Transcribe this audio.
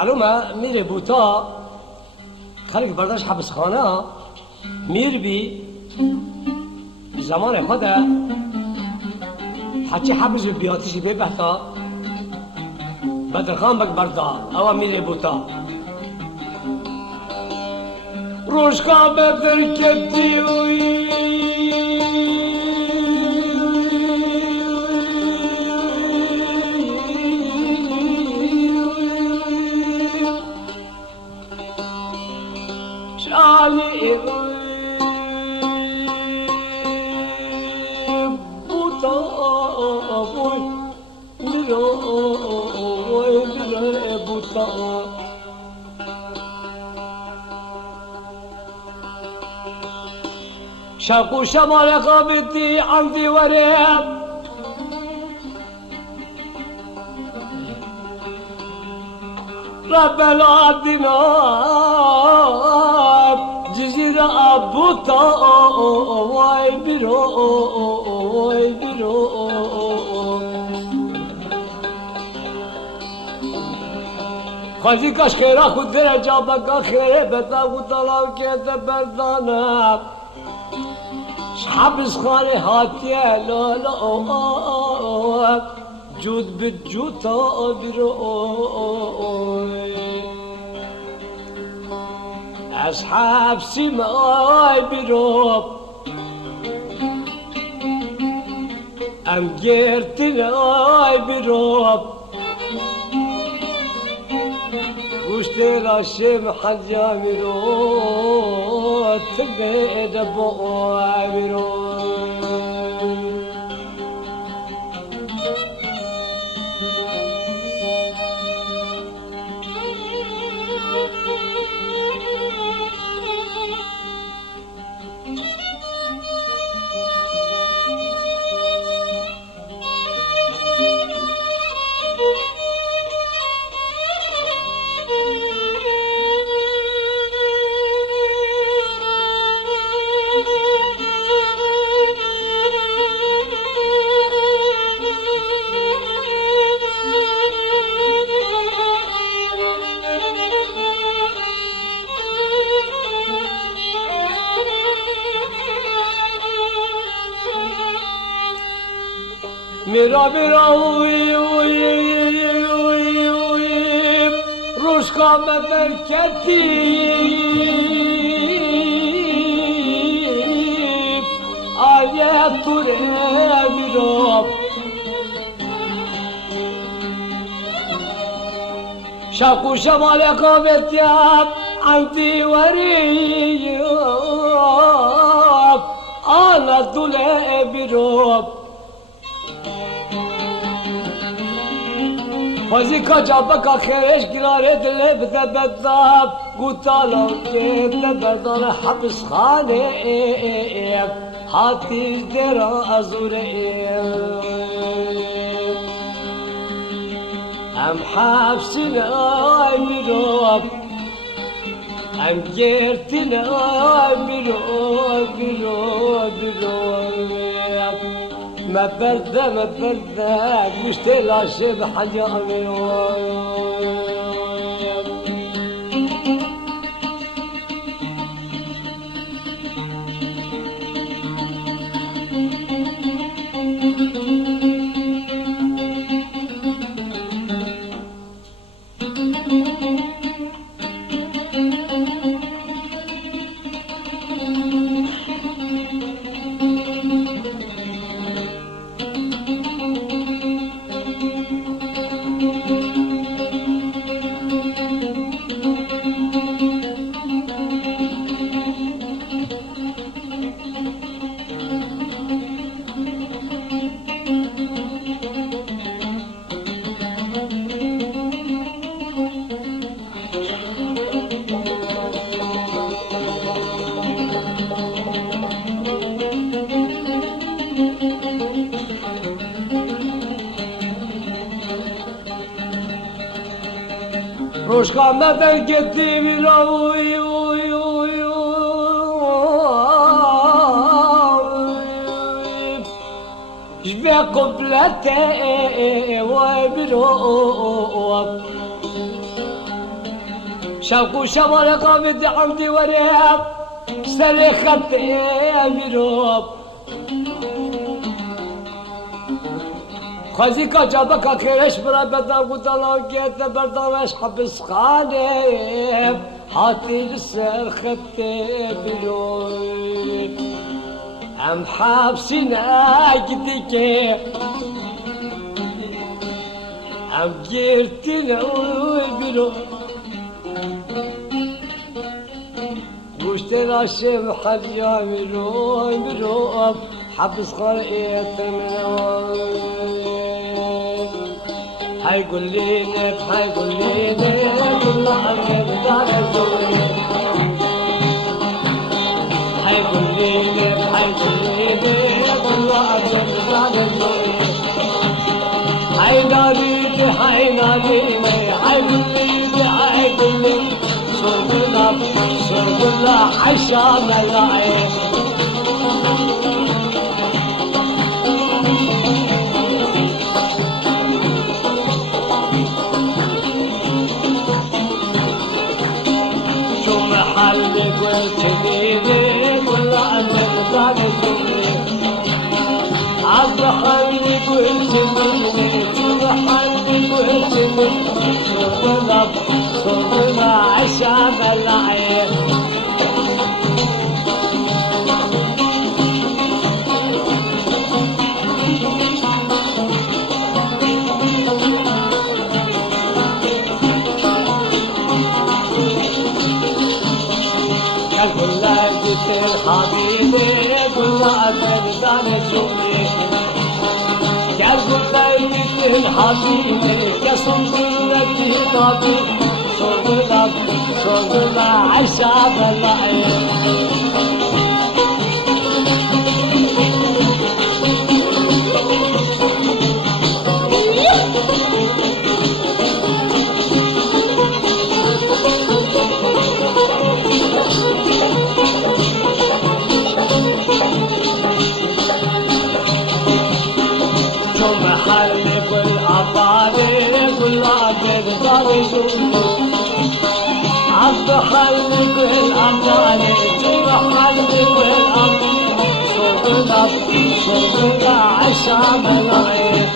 معلومه میره بوتا خلق برداشت حبس خانه میر بی زمان خدا حتی حبس بیاتیشی بی بحثا بدرخان بک بردار او میره بوتا روشکا بدر کتی شاقو شمال قابتي عندي وريب رب العالمين جزيرة أبوتا واي برو واي برو خازي كاش خيرا خود درجة بقى خير بتا وطلع كده بردانا حبس خانه هاتيه لا لا جود بالجود برو أصحاب سماي برو أم جرتنا برو واشترى الشمح الجامرو تبعد بوامرو میرا روش کام برکتی آیه توره میرا شاقو شمال قامتیاب عندي وريب أنا دوله بروب فازی کا جابا خیرش گراره دل بده بداب گوتالا که بدان حبس خانه حاتیش درا ازوره ام حبسین آی میروب ام گرتین آی میروب ما برده مشتلا شب حجامي روشكا مدن كتي بلوي جبه قبلته وبروب شوق شمال قامد عمدي وريب سريخت بروب خزيكا جابكا كرش برا بدنا قطلا جيت بردانش حبس خانيب حاطي سرخت بروب ام حابسنا قديكي ام جيرتنا بروب واشترى الشيخ حجة مروب حبس قرية المنوب حيقول لي نب حيقول لي نب والله أمير دار الزوري حيقول لي نب حيقول لي نب والله أمير دار الزوري حيناديني حيناديني حيقول لي حيقول لي صرت الله عشان العين شو محلك والكبيري ولا أمن ثاني عبد حلك والكبيري شو محلك والكبيري صرت الله عشان العين كل جيت حبيبي كل أبد دار شوقي كل جيت حبيبي كسر لك نبي صوت عشان العين محلك والأباني كل أبد دار شوقي عبد حلك والأباني كل حلك والأباني صوت عشان العين